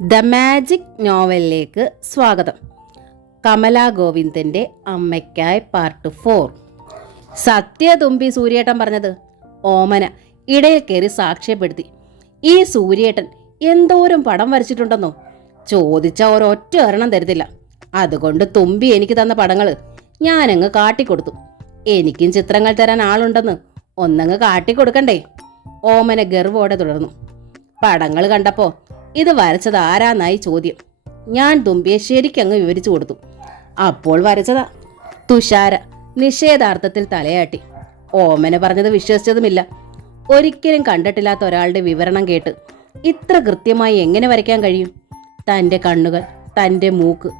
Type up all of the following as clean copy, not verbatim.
The magic നോവലിലേക്ക് സ്വാഗതം. Kamala ഗോവിന്ദൻ്റെ അമ്മയ്ക്കായി part 4. സത്യതുമ്പി സൂര്യേട്ടൻ പറഞ്ഞത് ഓമന ഇടയിൽ കയറി സാക്ഷ്യപ്പെടുത്തി. ഈ സൂര്യേട്ടൻ എന്തോരം പടം വരച്ചിട്ടുണ്ടെന്നോ, ചോദിച്ച ഒരൊറ്റ ഒരെണ്ണം തരുത്തില്ല. അതുകൊണ്ട് തുമ്പി എനിക്ക് തന്ന പടങ്ങൾ ഞാനങ്ങ് കാട്ടിക്കൊടുത്തു. എനിക്കും ചിത്രങ്ങൾ തരാൻ ആളുണ്ടെന്ന് ഒന്നങ്ങ് കാട്ടിക്കൊടുക്കണ്ടേ? ഓമന ഗർവോടെ തുടർന്നു. പടങ്ങൾ കണ്ടപ്പോൾ ഇത് വരച്ചത് ആരാന്നായി ചോദ്യം. ഞാൻ തുമ്പിയെ ശരിക്കങ്ങ് വിവരിച്ചു കൊടുത്തു. അപ്പോൾ വരച്ചതാ. തുഷാര നിഷേധാർത്ഥത്തിൽ തലയാട്ടി. ഓമന പറഞ്ഞത് വിശ്വസിച്ചതുമില്ല. ഒരിക്കലും കണ്ടിട്ടില്ലാത്ത ഒരാളുടെ വിവരണം കേട്ട് ഇത്ര കൃത്യമായി എങ്ങനെ വരയ്ക്കാൻ കഴിയും? തൻ്റെ കണ്ണുകൾ, തൻ്റെ മൂക്ക്,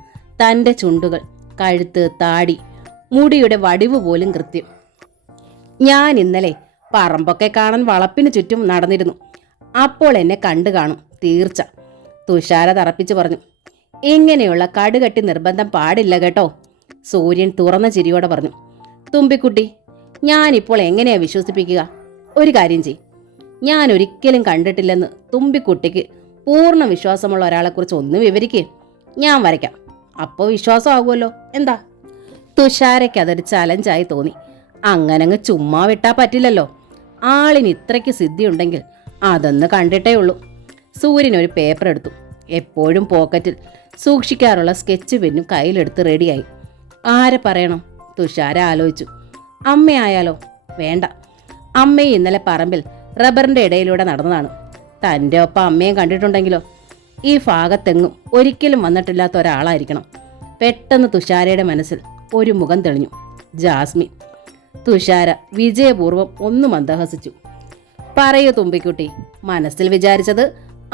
തൻ്റെ ചുണ്ടുകൾ, കഴുത്ത്, താടി, മുടിയുടെ വടിവ് പോലും കൃത്യം. ഞാൻ ഇന്നലെ പറമ്പൊക്കെ കാണാൻ വളപ്പിന് ചുറ്റും നടന്നിരുന്നു. അപ്പോൾ എന്നെ കണ്ടു കാണും തീർച്ച, തുഷാര തറപ്പിച്ചു പറഞ്ഞു. ഇങ്ങനെയുള്ള കടുകട്ടി നിർബന്ധം പാടില്ല കേട്ടോ, സൂര്യൻ തുറന്ന ചിരിയോടെ പറഞ്ഞു. തുമ്പിക്കുട്ടി, ഞാനിപ്പോൾ എങ്ങനെയാ വിശ്വസിപ്പിക്കുക? ഒരു കാര്യം ചെയ്, ഞാൻ ഒരിക്കലും കണ്ടിട്ടില്ലെന്ന് തുമ്പിക്കുട്ടിക്ക് പൂർണ്ണ വിശ്വാസമുള്ള ഒരാളെക്കുറിച്ച് ഒന്ന് വിവരിക്കേ. ഞാൻ വരയ്ക്കാം, അപ്പോൾ വിശ്വാസമാകുമല്ലോ. എന്താ? തുഷാരയ്ക്ക് അതൊരു ചലഞ്ചായി തോന്നി. അങ്ങനങ്ങ് ചുമ്മാ വിട്ടാൽ പറ്റില്ലല്ലോ. ആളിന് ഇത്രയ്ക്ക് സിദ്ധിയുണ്ടെങ്കിൽ അതൊന്ന് കണ്ടിട്ടേ ഉള്ളൂ. സൂര്യൻ ഒരു പേപ്പർ എടുത്തു. എപ്പോഴും പോക്കറ്റിൽ സൂക്ഷിക്കാറുള്ള സ്കെച്ച് പെന്നും കയ്യിലെടുത്ത് റെഡിയായി. ആരെ പറയണം? തുഷാര ആലോചിച്ചു. അമ്മയായാലോ? വേണ്ട, അമ്മയെ ഇന്നലെ പറമ്പിൽ റബ്ബറിൻ്റെ ഇടയിലൂടെ നടന്നതാണ്. തൻ്റെ ഒപ്പം അമ്മയും കണ്ടിട്ടുണ്ടെങ്കിലോ? ഈ ഭാഗത്തെങ്ങും ഒരിക്കലും വന്നിട്ടില്ലാത്ത ഒരാളായിരിക്കണം. പെട്ടെന്ന് തുഷാരയുടെ മനസ്സിൽ ഒരു മുഖം തെളിഞ്ഞു. ജാസ്മിൻ. തുഷാര വിജയപൂർവ്വം ഒന്ന് മന്ദഹസിച്ചു. പറയൂ തുമ്പിക്കുട്ടി, മനസ്സിൽ വിചാരിച്ചത്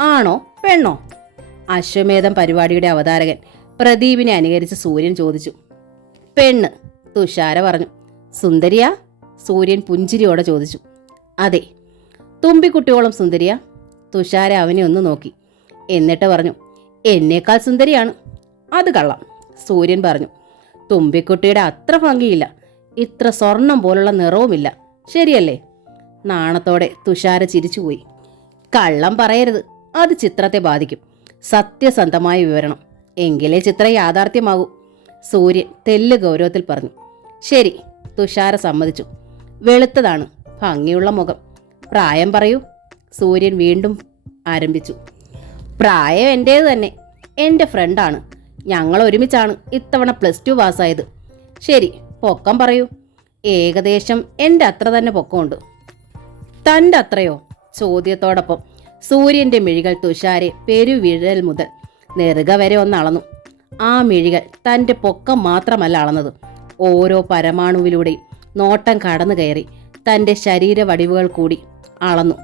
ആണോ പെണ്ണോ? അശ്വമേധം പരിപാടിയുടെ അവതാരകൻ പ്രദീപിനെ അനുകരിച്ച് സൂര്യൻ ചോദിച്ചു. പെണ്ണ്, തുഷാര പറഞ്ഞു. സുന്ദരിയാ? സൂര്യൻ പുഞ്ചിരിയോടെ ചോദിച്ചു. അതെ. തുമ്പിക്കുട്ടിയോളം സുന്ദരിയാ? തുഷാര അവനെ ഒന്ന് നോക്കി. എന്നിട്ട് പറഞ്ഞു, എന്നേക്കാൾ സുന്ദരിയാണ്. അത് കള്ളം, സൂര്യൻ പറഞ്ഞു. തുമ്പിക്കുട്ടിയുടെ അത്ര ഭംഗിയില്ല, ഇത്ര സ്വർണം പോലുള്ള നിറവുമില്ല, ശരിയല്ലേ? നാണത്തോടെ തുഷാര ചിരിച്ചുപോയി. കള്ളം പറയരുത്, അത് ചിത്രത്തെ ബാധിക്കും. സത്യസന്ധമായ വിവരണം, എങ്കിലേ ചിത്രം യാഥാർത്ഥ്യമാകൂ, സൂര്യൻ തെല്ല് ഗൗരവത്തിൽ പറഞ്ഞു. ശരി, തുഷാര സമ്മതിച്ചു. വെളുത്തതാണ്, ഭംഗിയുള്ള മുഖം. പ്രായം പറയൂ, സൂര്യൻ വീണ്ടും ആരംഭിച്ചു. പ്രായം എൻ്റേത് തന്നെ, എൻ്റെ ഫ്രണ്ടാണ്. ഞങ്ങൾ ഒരുമിച്ചാണ് ഇത്തവണ +2 പാസ്സായത്. ശരി, പൊക്കം പറയൂ. ഏകദേശം എൻ്റെ അത്ര തന്നെ പൊക്കമുണ്ട്. തൻ്റെ അത്രയോ? ചോദ്യത്തോടൊപ്പം സൂര്യൻ്റെ മിഴികൾ തുഷാരെ പെരുവിരൽ മുതൽ നെറുക വരെ ഒന്ന് അളന്നു. ആ മിഴികൾ തൻ്റെ പൊക്കം മാത്രമല്ല അളന്നത്, ഓരോ പരമാണുവിലൂടെയും നോട്ടം കടന്നു കയറി തൻ്റെ ശരീര വടിവുകൾ കൂടി അളന്നു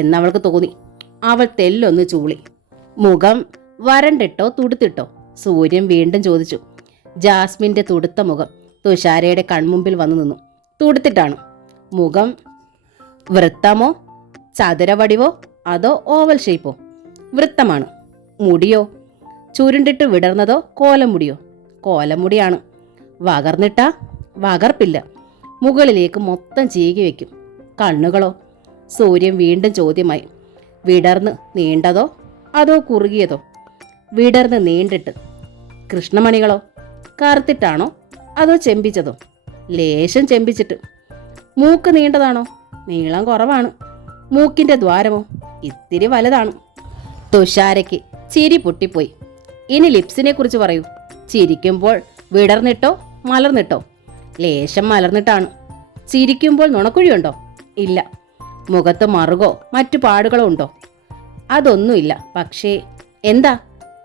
എന്നവൾക്ക് തോന്നി. അവൾ തെല്ലൊന്ന് ചൂളി. മുഖം വരണ്ടിട്ടോ തുടുത്തിട്ടോ? സൂര്യൻ വീണ്ടും ചോദിച്ചു. ജാസ്മിൻ്റെ തുടുത്ത മുഖം തുഷാരയുടെ കൺമുമ്പിൽ വന്നു നിന്നു. തുടുത്തിട്ടാണ്. മുഖം വൃത്തമോ ചതുരവടിവോ അതോ ഓവൽ ഷേപ്പോ? വൃത്തമാണ്. മുടിയോ? ചുരുണ്ടിട്ട് വിടർന്നതോ കോലമുടിയോ? കോലമുടിയാണ്. വകർന്നിട്ടാ? വകർപ്പില്ല, മുകളിലേക്ക് മൊത്തം ചീകി വയ്ക്കും. കണ്ണുകളോ? സൂര്യൻ വീണ്ടും ചോദ്യമായി. വിടർന്ന് നീണ്ടതോ അതോ കുറുകിയതോ? വിടർന്ന് നീണ്ടിട്ട്. കൃഷ്ണമണികളോ? കറുത്തിട്ടാണോ അതോ ചെമ്പിച്ചതോ? ലേശം ചെമ്പിച്ചിട്ട്. മൂക്ക് നീണ്ടതാണോ? നീളം കുറവാണ്. മൂക്കിൻ്റെ ദ്വാരമോ? ഇത്തിരി വലുതാണ്. തുഷാരയ്ക്ക് ചിരി പൊട്ടിപ്പോയി. ഇനി ലിപ്സിനെ കുറിച്ച് പറയൂ. ചിരിക്കുമ്പോൾ വിടർന്നിട്ടോ മലർന്നിട്ടോ? ലേശം മലർന്നിട്ടാണ്. ചിരിക്കുമ്പോൾ നുണക്കുഴിയുണ്ടോ? ഇല്ല. മുഖത്ത് മറുകോ മറ്റു പാടുകളോ ഉണ്ടോ? അതൊന്നുമില്ല. പക്ഷേ എന്താ?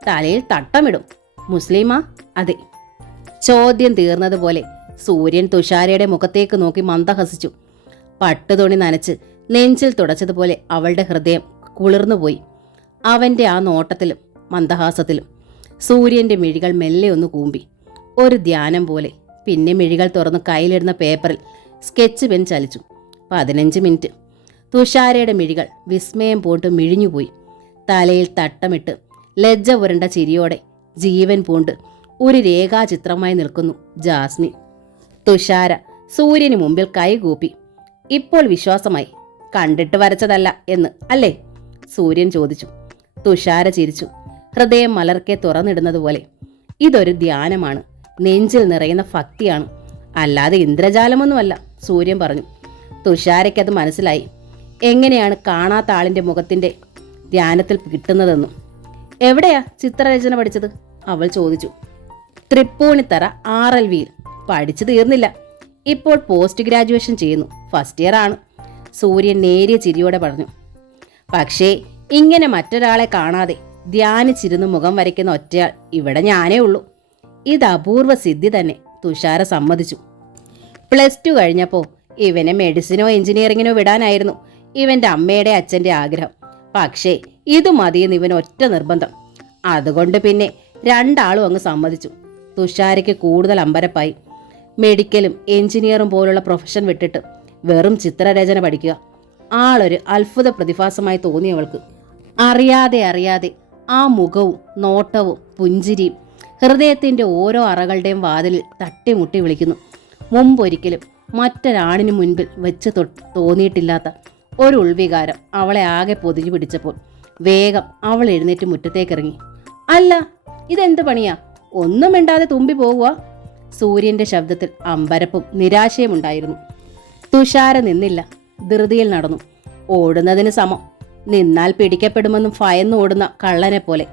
തലയിൽ തട്ടമിടും. മുസ്ലിമാ? അതെ. ചോദ്യം തീർന്നതുപോലെ സൂര്യൻ തുഷാരയുടെ മുഖത്തേക്ക് നോക്കി മന്ദഹസിച്ചു. പട്ടുതുണി നനച്ച് നെഞ്ചിൽ തുടച്ചതുപോലെ അവളുടെ ഹൃദയം കുളിർന്നുപോയി. അവൻ്റെ ആ നോട്ടത്തിലും മന്ദഹാസത്തിലും സൂര്യൻ്റെ മിഴികൾ മെല്ലെ ഒന്ന് കൂമ്പി, ഒരു ധ്യാനം പോലെ. പിന്നെ മിഴികൾ തുറന്ന് കയ്യിലിരുന്ന പേപ്പറിൽ സ്കെച്ച് പെൻ ചലിച്ചു. 15 മിനിറ്റ്. തുഷാരയുടെ മിഴികൾ വിസ്മയം പൂണ്ട് മിഴിഞ്ഞുപോയി. തലയിൽ തട്ടമിട്ട് ലജ്ജ പുരണ്ട ചിരിയോടെ ജീവൻ പൂണ്ട് ഒരു രേഖാചിത്രമായി നിൽക്കുന്നു ജാസ്മിൻ. തുഷാര സൂര്യന് മുമ്പിൽ കൈകൂപ്പി. ഇപ്പോൾ വിശ്വാസമായി, കണ്ടിട്ട് വരച്ചതല്ല എന്ന് അല്ലേ? സൂര്യൻ ചോദിച്ചു. തുഷാര ചിരിച്ചു. ഹൃദയം മലർക്കെ തുറന്നിടുന്നത് പോലെ. ഇതൊരു ധ്യാനമാണ്, നെഞ്ചിൽ നിറയുന്ന ഭക്തിയാണ്, അല്ലാതെ ഇന്ദ്രജാലമൊന്നുമല്ല, സൂര്യൻ പറഞ്ഞു. തുഷാരയ്ക്കത് മനസ്സിലായി. എങ്ങനെയാണ് കാണാത്ത ആളിൻ്റെ മുഖത്തിൻ്റെ ധ്യാനത്തിൽ കിട്ടുന്നതെന്നും. എവിടെയാ ചിത്രരചന പഠിച്ചത്? അവൾ ചോദിച്ചു. തൃപ്പൂണിത്തറ RLVയിൽ. പഠിച്ചു തീർന്നില്ല. ഇപ്പോൾ പോസ്റ്റ് ഗ്രാജുവേഷൻ ചെയ്യുന്നു, ഫസ്റ്റ് ഇയർ ആണ്. സൂര്യൻ നേരിയ ചിരിയോടെ പറഞ്ഞു. പക്ഷേ ഇങ്ങനെ മറ്റൊരാളെ കാണാതെ ധ്യാനിച്ചിരുന്ന് മുഖം വരയ്ക്കുന്ന ഒറ്റയാൾ ഇവിടെ ഞാനേ ഉള്ളൂ. ഇത് അപൂർവ സിദ്ധി തന്നെ, തുഷാര സമ്മതിച്ചു. +2 കഴിഞ്ഞപ്പോൾ ഇവനെ മെഡിസിനോ എഞ്ചിനീയറിങ്ങിനോ വിടാനായിരുന്നു ഇവൻ്റെ അമ്മയുടെ അച്ഛൻ്റെ ആഗ്രഹം. പക്ഷേ ഇത് മതിയെന്ന് ഇവൻ ഒറ്റ നിർബന്ധം. അതുകൊണ്ട് പിന്നെ രണ്ടാളും അങ്ങ് സമ്മതിച്ചു. തുഷാരയ്ക്ക് കൂടുതൽ അമ്പരപ്പായി. മെഡിക്കലും എഞ്ചിനീയറും പോലുള്ള പ്രൊഫഷൻ വിട്ടിട്ട് വെറും ചിത്രരചന പഠിക്കുക, ആളൊരു അത്ഭുത പ്രതിഭാസമായി തോന്നിയവൾക്ക്. അറിയാതെ ആ മുഖവും നോട്ടവും പുഞ്ചിരിയും ഹൃദയത്തിൻ്റെ ഓരോ അറകളുടെയും വാതിലിൽ തട്ടിമുട്ടി വിളിക്കുന്നു. മുമ്പൊരിക്കലും മറ്റൊരാണിനു മുൻപിൽ വെച്ച് തോന്നിയിട്ടില്ലാത്ത ഒരു ഉൾവികാരം അവളെ ആകെ പൊതിഞ്ഞു പിടിച്ചപ്പോൾ വേഗം അവൾ എഴുന്നേറ്റ് മുറ്റത്തേക്കിറങ്ങി. അല്ല, ഇതെന്ത് പണിയാ? ഒന്നും മിണ്ടാതെ തുമ്പി പോകുക. സൂര്യന്റെ ശബ്ദത്തിൽ അമ്പരപ്പും നിരാശയും ഉണ്ടായിരുന്നു. തുഷാര നിന്നില്ല, ധൃതിയിൽ നടന്നു. ഓടുന്നതിന് സമം. നിന്നാൽ പിടിക്കപ്പെടുമെന്നും ഭയന്ന് ഓടുന്ന കള്ളനെ പോലെ.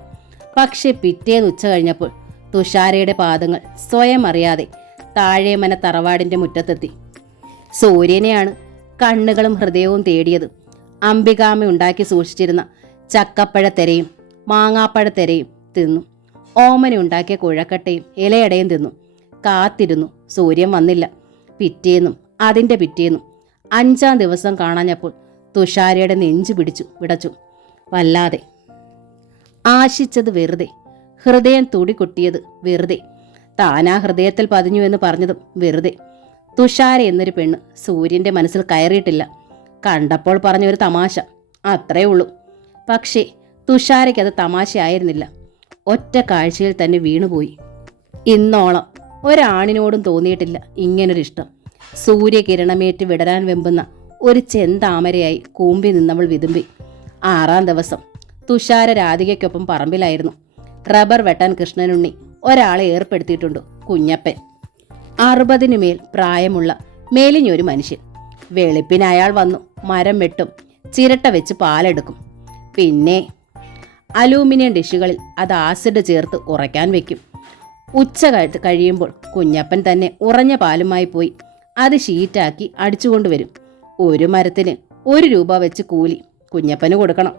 പക്ഷെ പിറ്റേന്ന് ഉച്ച കഴിഞ്ഞപ്പോൾ തുഷാരയുടെ പാദങ്ങൾ സ്വയം അറിയാതെ താഴേമന തറവാടിന്റെ മുറ്റത്തെത്തി. സൂര്യനെയാണ് കണ്ണുകളും ഹൃദയവും തേടിയത്. അംബികാമ ഉണ്ടാക്കി സൂക്ഷിച്ചിരുന്ന ചക്കപ്പഴത്തെരയും മാങ്ങാപ്പഴത്തെരയും തിന്നു. ഓമന ഉണ്ടാക്കിയ കുഴക്കട്ടയും ഇലയടയും തിന്നു. കാത്തിരുന്നു. സൂര്യൻ വന്നില്ല. പിറ്റേന്നും അതിൻ്റെ പിറ്റേന്നും 5-ാം ദിവസം കാണാഞ്ഞപ്പോൾ തുഷാരയുടെ നെഞ്ചു പിടിച്ചു വിടച്ചു. വല്ലാതെ. ആശിച്ചത് വെറുതെ, ഹൃദയം തുടികൊട്ടിയത് വെറുതെ, താനാ ഹൃദയത്തിൽ പതിഞ്ഞു എന്ന് പറഞ്ഞതും വെറുതെ. തുഷാര എന്നൊരു പെണ്ണ് സൂര്യൻ്റെ മനസ്സിൽ കയറിയിട്ടില്ല. കണ്ടപ്പോൾ പറഞ്ഞൊരു തമാശ, അത്രേ ഉള്ളൂ. പക്ഷേ തുഷാരയ്ക്കത് തമാശയായിരുന്നില്ല. ഒറ്റ കാഴ്ചയിൽ തന്നെ വീണുപോയി. ഇന്നോളം ഒരാണിനോടും തോന്നിയിട്ടില്ല ഇങ്ങനൊരിഷ്ടം. സൂര്യകിരണമേറ്റ് വിടരാൻ വെമ്പുന്ന ഒരു ചെന്താമരയായി കൂമ്പി നിന്നവൾ വിതുമ്പി. 6-ാം ദിവസം തുഷാര രാധികയ്ക്കൊപ്പം പറമ്പിലായിരുന്നു. റബ്ബർ വെട്ടാൻ കൃഷ്ണനുണ്ണി ഒരാളെ ഏർപ്പെടുത്തിയിട്ടുണ്ട്, കുഞ്ഞപ്പൻ. 60-ന് മേൽ പ്രായമുള്ള മേലിഞ്ഞൊരു മനുഷ്യൻ. വെളുപ്പിന് അയാൾ വന്നു മരം വെട്ടും, ചിരട്ട വെച്ച് പാലെടുക്കും. പിന്നെ അലൂമിനിയം ഡിഷുകളിൽ അത് ആസിഡ് ചേർത്ത് ഉറയ്ക്കാൻ വെക്കും. ഉച്ച കഴിയുമ്പോൾ കുഞ്ഞപ്പൻ തന്നെ ഉറഞ്ഞ പാലുമായി പോയി അത് ഷീറ്റാക്കി അടിച്ചുകൊണ്ടുവരും. ഒരു മരത്തിന് 1 രൂപ വെച്ച് കൂലി കുഞ്ഞപ്പന് കൊടുക്കണം.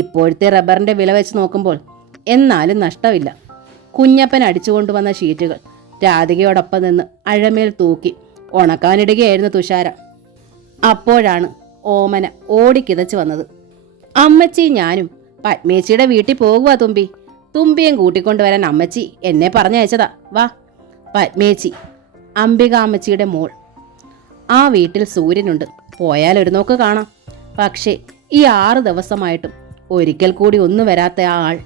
ഇപ്പോഴത്തെ റബ്ബറിൻ്റെ വില വെച്ച് നോക്കുമ്പോൾ എന്നാലും നഷ്ടമില്ല. കുഞ്ഞപ്പൻ അടിച്ചുകൊണ്ടുവന്ന ഷീറ്റുകൾ രാധികയോടൊപ്പം നിന്ന് അഴമേൽ തൂക്കി ഉണക്കാനിടുകയായിരുന്നു തുഷാര. അപ്പോഴാണ് ഓമന ഓടിക്കിതച്ച് വന്നത്. അമ്മച്ചി, ഞാനും പത്മേച്ചിയുടെ വീട്ടിൽ പോകുക തുമ്പി. തുമ്പിയും കൂട്ടിക്കൊണ്ടുവരാൻ അമ്മച്ചി എന്നെ പറഞ്ഞയച്ചതാ, വാ. പത്മേച്ചി, അംബികാമ്മച്ചിയുടെ മോൾ. ആ വീട്ടിൽ സൂര്യനുണ്ട്, പോയാൽ ഒരു നോക്ക് കാണാം. പക്ഷേ ഈ 6 ദിവസമായിട്ടും ഒരിക്കൽ കൂടി ഒന്നു വരാത്ത ആ ആൾ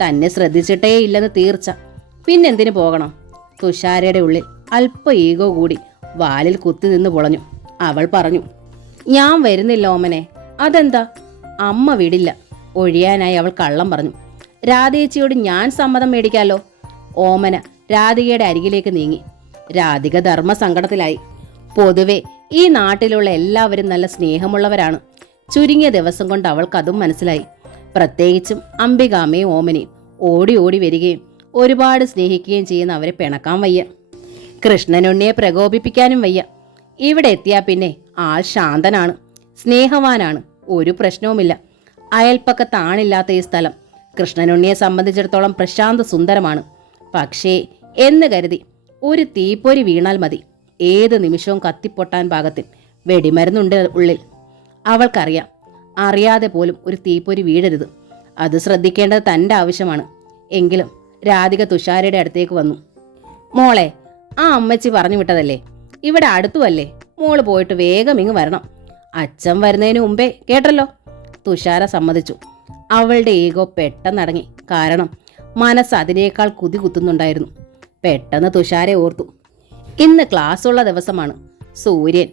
തന്നെ ശ്രദ്ധിച്ചിട്ടേ ഇല്ലെന്ന് തീർച്ച. പിന്നെന്തിനു പോകണം? തുഷാരയുടെ ഉള്ളിൽ അല്പ ഈഗോ കൂടി വാലിൽ കുത്തി നിന്ന് പൊളഞ്ഞു. അവൾ പറഞ്ഞു, ഞാൻ വരുന്നില്ല ഓമനെ. അതെന്താ? അമ്മ വിടില്ല. ഒഴിയാനായി അവൾ കള്ളം പറഞ്ഞു. രാധേച്ചിയോട് ഞാൻ സമ്മതം മേടിക്കാലോ. ഓമന രാധികയുടെ അരികിലേക്ക് നീങ്ങി. രാധിക ധർമ്മസങ്കടത്തിലായി. പൊതുവെ ഈ നാട്ടിലുള്ള എല്ലാവരും നല്ല സ്നേഹമുള്ളവരാണ്. ചുരുങ്ങിയ ദിവസം കൊണ്ട് അവൾക്കതും മനസ്സിലായി. പ്രത്യേകിച്ചും അംബികാമയും ഓമനയും ഓടി ഓടി വരികയും ഒരുപാട് സ്നേഹിക്കുകയും ചെയ്യുന്ന അവരെ പിണക്കാൻ വയ്യ. കൃഷ്ണനുണ്ണിയെ പ്രകോപിപ്പിക്കാനും വയ്യ. ഇവിടെ എത്തിയാൽ പിന്നെ ആൾ ശാന്തനാണ്, സ്നേഹവാനാണ്, ഒരു പ്രശ്നവുമില്ല. അയൽപ്പക്കത്താണില്ലാത്ത ഈ സ്ഥലം കൃഷ്ണനുണ്ണിയെ സംബന്ധിച്ചിടത്തോളം പ്രശാന്ത സുന്ദരമാണ്. പക്ഷേ എന്ന് കരുതി ഒരു തീപ്പൊരി വീണാൽ മതി, ഏത് നിമിഷവും കത്തിപ്പൊട്ടാൻ പാകത്തിൽ വെടിമരുന്നുണ്ട് ഉള്ളിൽ. അവൾക്കറിയാം, അറിയാതെ പോലും ഒരു തീപ്പൊരി വീഴരുത്. അത് ശ്രദ്ധിക്കേണ്ടത് തൻ്റെ ആവശ്യമാണ്. എങ്കിലും രാധിക തുഷാരയുടെ അടുത്തേക്ക് വന്നു. മോളെ, ആ അമ്മച്ചി പറഞ്ഞു വിട്ടതല്ലേ, ഇവിടെ അടുത്തുമല്ലേ, മോള് പോയിട്ട് വേഗം ഇങ്ങ് വരണം. അച്ഛൻ വരുന്നതിന് മുമ്പേ കേട്ടല്ലോ. തുഷാര സമ്മതിച്ചു. അവളുടെ ഈഗോ പെട്ടെന്നടങ്ങി. കാരണം മനസ്സ് അതിനേക്കാൾ കുതി കുത്തുന്നുണ്ടായിരുന്നു. പെട്ടെന്ന് തുഷാരെ ഓർത്തു. ഇന്ന് ക്ലാസ്സുള്ള ദിവസമാണ്. സൂര്യൻ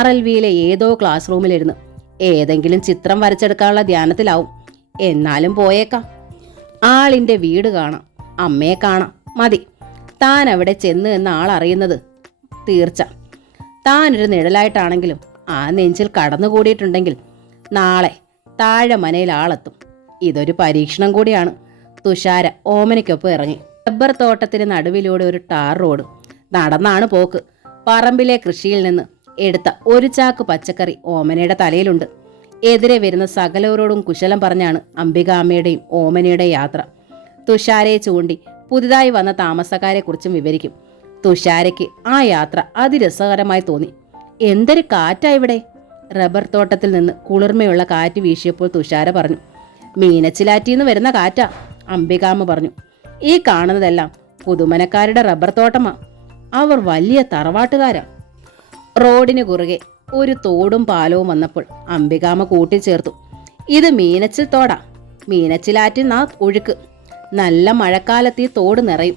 RLVയിലെ ഏതോ ക്ലാസ് റൂമിലിരുന്ന് ഏതെങ്കിലും ചിത്രം വരച്ചെടുക്കാനുള്ള ധ്യാനത്തിലാവും. എന്നാലും പോയേക്കാം. ആളിൻ്റെ വീട് കാണാം, അമ്മയെ കാണാം, മതി. താൻ അവിടെ ചെന്ന് എന്ന ആൾ അറിയുന്നത് തീർച്ച. താനൊരു നിഴലായിട്ടാണെങ്കിലും ആ നെഞ്ചിൽ കടന്നുകൂടിയിട്ടുണ്ടെങ്കിൽ നാളെ താഴെ മനയിൽ ആളെത്തും. ഇതൊരു പരീക്ഷണം കൂടിയാണ്. തുഷാര ഓമനയ്ക്കൊപ്പം ഇറങ്ങി. റബ്ബർ തോട്ടത്തിന് നടുവിലൂടെ ഒരു ടാർ റോഡ്. നടന്നാണ് പോക്ക്. പറമ്പിലെ കൃഷിയിൽ നിന്ന് എടുത്ത ഒരു ചാക്ക് പച്ചക്കറി ഓമനയുടെ തലയിലുണ്ട്. എതിരെ വരുന്ന സകലവരോടും കുശലം പറഞ്ഞാണ് അംബികാമ്മയുടെയും ഓമനയുടെയും യാത്ര. തുഷാരയെ ചൂണ്ടി പുതുതായി വന്ന താമസക്കാരെക്കുറിച്ചും വിവരിക്കും. തുഷാരയ്ക്ക് ആ യാത്ര അതിരസകരമായി തോന്നി. എന്തൊരു കാറ്റാ ഇവിടെ! റബ്ബർ തോട്ടത്തിൽ നിന്ന് കുളിർമയുള്ള കാറ്റ് വീശിയപ്പോൾ തുഷാര പറഞ്ഞു. മീനച്ചിലാറ്റിന്ന് വരുന്ന കാറ്റാ, അംബികാമ്മ പറഞ്ഞു. ഈ കാണുന്നതെല്ലാം പുതുമനക്കാരുടെ റബ്ബർ തോട്ടമാ. അവർ വലിയ തറവാട്ടുകാരാ. റോഡിന് കുറുകെ ഒരു തോടും പാലവും വന്നപ്പോൾ അംബികാമ്മ കൂട്ടിച്ചേർത്തു. ഇത് മീനച്ചിൽ തോടാ. മീനച്ചിലാറ്റിൽ ഒഴുക്ക്. നല്ല മഴക്കാലത്ത് ഈ തോട് നിറയും.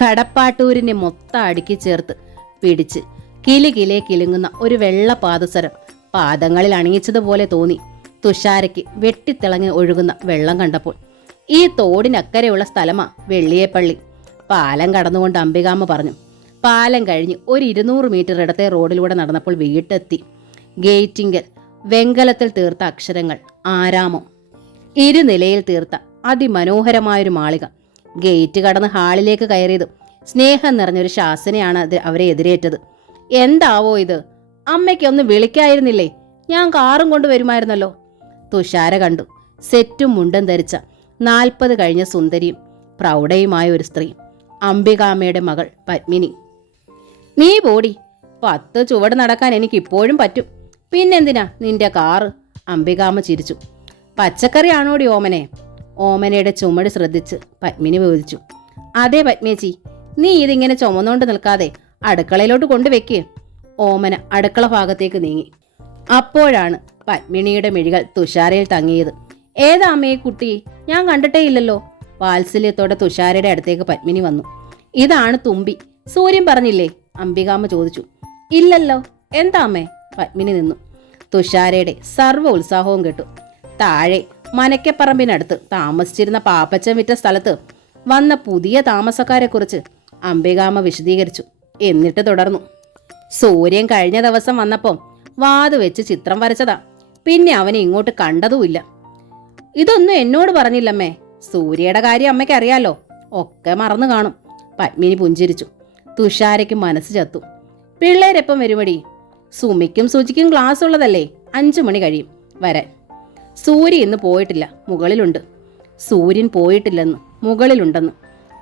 കടപ്പാട്ടൂരിനെ മൊത്തം അടുക്കി ചേർത്ത് പിടിച്ച് കിലുകിലെ കിലുങ്ങുന്ന ഒരു വെള്ള പാദസരം പാദങ്ങളിൽ അണിയിച്ചതുപോലെ തോന്നി തുഷാരയ്ക്ക്. വെട്ടിത്തിളങ്ങി ഒഴുകുന്ന വെള്ളം കണ്ടപ്പോൾ ഈ തോടിനക്കരെയുള്ള സ്ഥലമാ വെള്ളിയേപ്പള്ളി. പാലം കടന്നുകൊണ്ട് അംബികാമ്മ പറഞ്ഞു. പാലം കഴിഞ്ഞ് ഒരു 200 മീറ്റർ ഇടത്തെ റോഡിലൂടെ നടന്നപ്പോൾ വീട്ടെത്തി. ഗേറ്റിങ്കൽ വെങ്കലത്തിൽ തീർത്ത അക്ഷരങ്ങൾ ആരാമം. ഇരുനിലയിൽ തീർത്ത അതിമനോഹരമായൊരു മാളിക. ഗേറ്റ് കടന്ന് ഹാളിലേക്ക് കയറിയതും സ്നേഹം നിറഞ്ഞൊരു ശാസനയാണ് അവരെ എതിരേറ്റത്. എന്താവോ ഇത്? അമ്മയ്ക്കൊന്ന് വിളിക്കായിരുന്നില്ലേ? ഞാൻ കാറും കൊണ്ട് വരുമായിരുന്നല്ലോ. തുഷാര കണ്ടു. സെറ്റും മുണ്ടും ധരിച്ച 40 കഴിഞ്ഞ സുന്ദരിയും പ്രൗഢയുമായ ഒരു സ്ത്രീ. അംബികാമ്മയുടെ മകൾ പത്മിനി. നീ പോടി, 10 ചുവട് നടക്കാൻ എനിക്ക് ഇപ്പോഴും പറ്റും. പിന്നെന്തിനാ നിന്റെ കാറ്? അംബികാമ്മ ചിരിച്ചു. പച്ചക്കറി ആണോടി ഓമനെ? ഓമനയുടെ ചുമട് ശ്രദ്ധിച്ച് പത്മിനി ചോദിച്ചു. അതെ പത്മേച്ചി. നീ ഇതിങ്ങനെ ചുമന്നുകൊണ്ട് നിൽക്കാതെ അടുക്കളയിലോട്ട് കൊണ്ടുവെക്ക്. ഓമന അടുക്കള ഭാഗത്തേക്ക് നീങ്ങി. അപ്പോഴാണ് പത്മിനിയുടെ മിഴികൾ തുഷാരയിൽ തങ്ങിയത്. ഏതാ അമ്മയെ കുട്ടി? ഞാൻ കണ്ടിട്ടേ ഇല്ലല്ലോ. വാത്സല്യത്തോടെ തുഷാരയുടെ അടുത്തേക്ക് പത്മിനി വന്നു. ഇതാണ് തുമ്പി. സൂര്യൻ പറഞ്ഞില്ലേ? അംബികാമ്മ ചോദിച്ചു. ഇല്ലല്ലോ. എന്താ അമ്മേ? പത്മിനി നിന്നു. തുഷാരയുടെ സർവ്വ ഉത്സാഹവും കേട്ടു. താഴെ മനക്കപ്പറമ്പിനടുത്ത് താമസിച്ചിരുന്ന പാപ്പച്ചൻ വിറ്റ സ്ഥലത്ത് വന്ന പുതിയ താമസക്കാരെക്കുറിച്ച് അംബികാമ്മ വിശദീകരിച്ചു. എന്നിട്ട് തുടർന്നു. സൂര്യൻ കഴിഞ്ഞ ദിവസം വന്നപ്പം വാത് വെച്ച് ചിത്രം വരച്ചതാ. പിന്നെ അവനെ ഇങ്ങോട്ട് കണ്ടതുമില്ല. ഇതൊന്നും എന്നോട് പറഞ്ഞില്ലമ്മേ. സൂര്യയുടെ കാര്യം അമ്മയ്ക്ക് അറിയാലോ. ഒക്കെ മറന്നു കാണും. പത്മിനി പുഞ്ചിരിച്ചു. തുഷാരയ്ക്ക് മനസ്സ് ചത്തു. പിള്ളേരെപ്പം വരുമടി? സുമിക്കും സുചിക്കും ക്ലാസ് ഉള്ളതല്ലേ. 5 മണി കഴിയും വരാൻ. സൂര്യ ഇന്ന് പോയിട്ടില്ല, മുകളിലുണ്ട്. സൂര്യൻ പോയിട്ടില്ലെന്ന്, മുകളിലുണ്ടെന്ന്.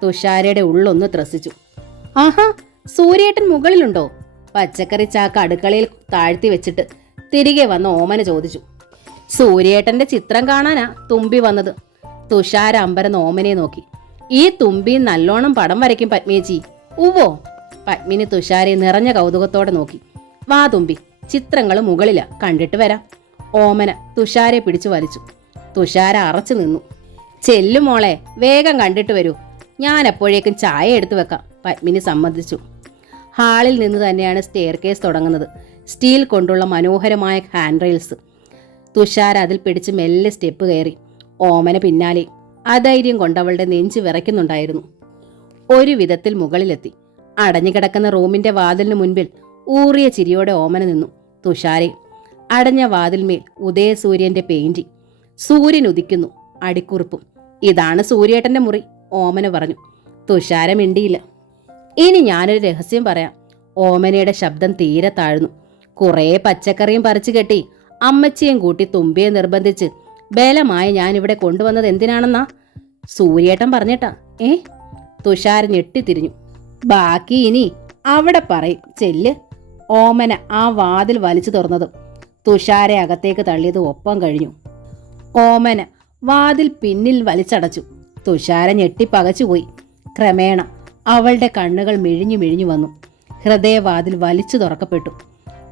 തുഷാരയുടെ ഉള്ളൊന്ന് ത്രസിച്ചു. ആഹാ, സൂര്യേട്ടൻ മുകളിലുണ്ടോ? പച്ചക്കറി ചാക്ക് അടുക്കളയിൽ താഴ്ത്തി വെച്ചിട്ട് തിരികെ വന്ന ഓമന ചോദിച്ചു. സൂര്യേട്ടന്റെ ചിത്രം കാണാനാ തുമ്പി വന്നത്. തുഷാര അമ്പരന്ന് ഓമനയെ നോക്കി. ഈ തുമ്പി നല്ലോണം പടം വരയ്ക്കും പത്മേച്ചി. ഉവ്വോ? പത്മിനി തുഷാരയെ നിറഞ്ഞ കൗതുകത്തോടെ നോക്കി. വാ തുമ്പി, ചിത്രങ്ങൾ മുകളിലാ, കണ്ടിട്ട് വരാം. ഓമന തുഷാരയെ പിടിച്ചു വലിച്ചു. തുഷാര അറച്ചു നിന്നു. ചെല്ലു മോളെ, വേഗം കണ്ടിട്ട് വരൂ. ഞാൻ എപ്പോഴേക്കും ചായ എടുത്തു വെക്കാം, പത്മിനി സമ്മതിച്ചു. ഹാളിൽ നിന്ന് തന്നെയാണ് സ്റ്റെയർ കേസ് തുടങ്ങുന്നത്. സ്റ്റീൽ കൊണ്ടുള്ള മനോഹരമായ ഹാൻഡ് റെയിൽസ്. തുഷാര അതിൽ പിടിച്ച് മെല്ലെ സ്റ്റെപ്പ് കയറി. ഓമന പിന്നാലെ. അധൈര്യം കൊണ്ടവളുടെ നെഞ്ച് വിറയ്ക്കുന്നുണ്ടായിരുന്നു. ഒരു വിധത്തിൽ മുകളിലെത്തി. അടഞ്ഞുകിടക്കുന്ന റൂമിന്റെ വാതിലിന് മുൻപിൽ ഊറിയ ചിരിയോടെ ഓമന നിന്നു. തുഷാരെ. അടഞ്ഞ വാതിൽമേൽ ഉദയസൂര്യന്റെ പെയിന്റിംഗ്. സൂര്യൻ ഉദിക്കുന്നു, അടിക്കുറിപ്പും. ഇതാണ് സൂര്യേട്ടന്റെ മുറി, ഓമന പറഞ്ഞു. തുഷാര മിണ്ടിയില്ല. ഇനി ഞാനൊരു രഹസ്യം പറയാം. ഓമനയുടെ ശബ്ദം തീരെ താഴ്ന്നു. കുറേ പച്ചക്കറിയും പറിച്ചു കെട്ടി അമ്മച്ചിയും കൂട്ടി തുമ്പിയെ നിർബന്ധിച്ച് ബലമായി ഞാനിവിടെ കൊണ്ടുവന്നത് എന്തിനാണെന്നാ? സൂര്യേട്ടൻ പറഞ്ഞിട്ടാ. തുഷാര ഞെട്ടിത്തിരിഞ്ഞു. ബാക്കി ഇനി അവിടെ പറയും. ചെല്ല്. ഓമന ആ വാതിൽ വലിച്ചു തുറന്നതും തുഷാരെ അകത്തേക്ക് തള്ളിയത് ഒപ്പം കഴിഞ്ഞു. ഓമന വാതിൽ പിന്നിൽ വലിച്ചടച്ചു. തുഷാര ഞെട്ടിപ്പകച്ചുപോയി. ക്രമേണ അവളുടെ കണ്ണുകൾ മിഴിഞ്ഞു മിഴിഞ്ഞു വന്നു. ഹൃദയവാതിൽ വലിച്ചു തുറക്കപ്പെട്ടു.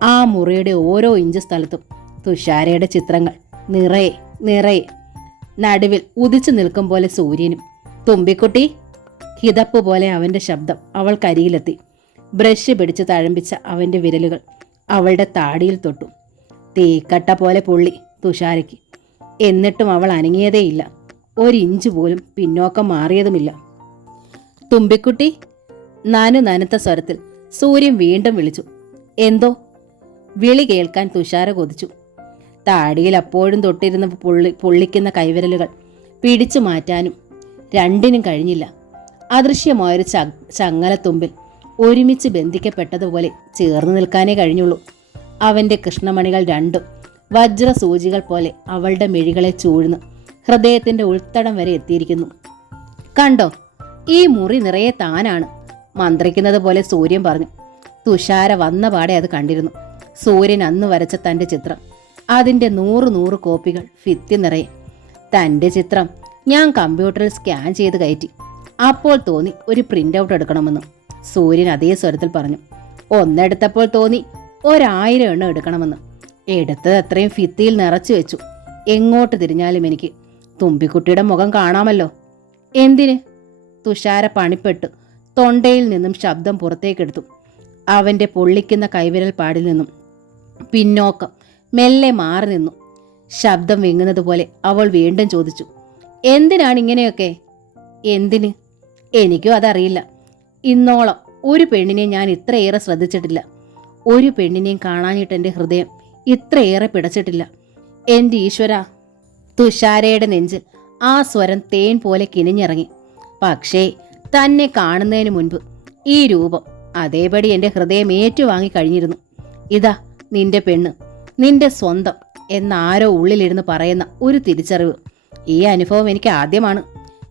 ആ മുറിയുടെ ഓരോ ഇഞ്ച് സ്ഥലത്തും തുഷാരയുടെ ചിത്രങ്ങൾ നിറയെ നിറയെ. നടുവിൽ ഉദിച്ചു നിൽക്കും പോലെ സൂര്യനും. തുമ്പിക്കുട്ടി. കിതപ്പ് പോലെ അവന്റെ ശബ്ദം അവൾക്കരികിലെത്തി. ബ്രഷ് പിടിച്ച് തഴമ്പിച്ച അവന്റെ വിരലുകൾ അവളുടെ താടിയിൽ തൊട്ടു. തീക്കട്ട പോലെ പൊള്ളി തുഷാരയ്ക്ക്. എന്നിട്ടും അവൾ അനങ്ങിയതേയില്ല. ഒരിഞ്ച് പോലും പിന്നോക്കം മാറിയതുമില്ല. തുമ്പിക്കുട്ടി, നനുത്ത സ്വരത്തിൽ സൂര്യൻ വീണ്ടും വിളിച്ചു. എന്തോ? വിളി കേൾക്കാൻ തുഷാര കൊതിച്ചു. താടിയിൽ അപ്പോഴും തൊട്ടിരുന്ന പൊള്ളിക്കുന്ന കൈവിരലുകൾ പിടിച്ചു മാറ്റാനും രണ്ടിനും കഴിഞ്ഞില്ല. അദൃശ്യമായൊരു ചങ്ങലത്തുമ്പിൽ ഒരുമിച്ച് ബന്ധിക്കപ്പെട്ടതുപോലെ ചേർന്ന് നിൽക്കാനേ കഴിഞ്ഞുള്ളൂ. അവൻ്റെ കൃഷ്ണമണികൾ രണ്ടും വജ്രസൂചികൾ പോലെ അവളുടെ മിഴികളെ ചൂഴ്ന്ന് ഹൃദയത്തിൻ്റെ ഉൾത്തടം വരെ എത്തിയിരിക്കുന്നു. കണ്ടോ, ഈ മുറി നിറയെ താനാണ് മന്ത്രിക്കുന്നത് പോലെ സൂര്യൻ പറഞ്ഞു. തുഷാര വന്ന പാടെ അത് കണ്ടിരുന്നു. സൂര്യൻ അന്ന് വരച്ച തൻ്റെ ചിത്രം, അതിൻ്റെ 100 കോപ്പികൾ ഭിത്തി നിറയെ. തൻ്റെ ചിത്രം ഞാൻ കമ്പ്യൂട്ടറിൽ സ്കാൻ ചെയ്ത് കയറ്റി. അപ്പോൾ തോന്നി ഒരു പ്രിൻ്റ് ഔട്ട് എടുക്കണമെന്ന്. സൂര്യൻ അതേ സ്വരത്തിൽ പറഞ്ഞു. ഒന്നെടുത്തപ്പോൾ തോന്നി 1000 എണ്ണം എടുക്കണമെന്ന്. എടുത്തത് അത്രയും ഭിത്തിയിൽ നിറച്ചു വെച്ചു. എങ്ങോട്ട് തിരിഞ്ഞാലും എനിക്ക് തുമ്പിക്കുട്ടിയുടെ മുഖം കാണാമല്ലോ. എന്തിന്? തുഷാര പണിപ്പെട്ടു തൊണ്ടയിൽ നിന്നും ശബ്ദം പുറത്തേക്കെടുത്തു. അവൻ്റെ പൊള്ളിക്കുന്ന കൈവിരൽ പാടിൽ നിന്നും പിന്നോക്കം മെല്ലെ മാറി നിന്നു. ശബ്ദം വിങ്ങുന്നത് പോലെ അവൾ വീണ്ടും ചോദിച്ചു, എന്തിനാണ് ഇങ്ങനെയൊക്കെ? എന്തിന്? എനിക്കും അതറിയില്ല. ഇന്നോളം ഒരു പെണ്ണിനെ ഞാൻ ഇത്രയേറെ ശ്രദ്ധിച്ചിട്ടില്ല. ഒരു പെണ്ണിനെയും കാണാഞ്ഞിട്ട് എൻ്റെ ഹൃദയം ഇത്രയേറെ പിടച്ചിട്ടില്ല. എൻ്റെ ഈശ്വര! തുഷാരയുടെ നെഞ്ചിൽ ആ സ്വരം തേൻ പോലെ കിനിഞ്ഞിറങ്ങി. പക്ഷേ തന്നെ കാണുന്നതിന് മുൻപ് ഈ രൂപം അതേപടി എൻ്റെ ഹൃദയം ഏറ്റുവാങ്ങി കഴിഞ്ഞിരുന്നു. ഇതാ നിന്റെ പെണ്ണ്, നിന്റെ സ്വന്തം എന്നാരോ ഉള്ളിലിരുന്ന് പറയുന്ന ഒരു തിരിച്ചറിവ്. ഈ അനുഭവം എനിക്ക് ആദ്യമാണ്.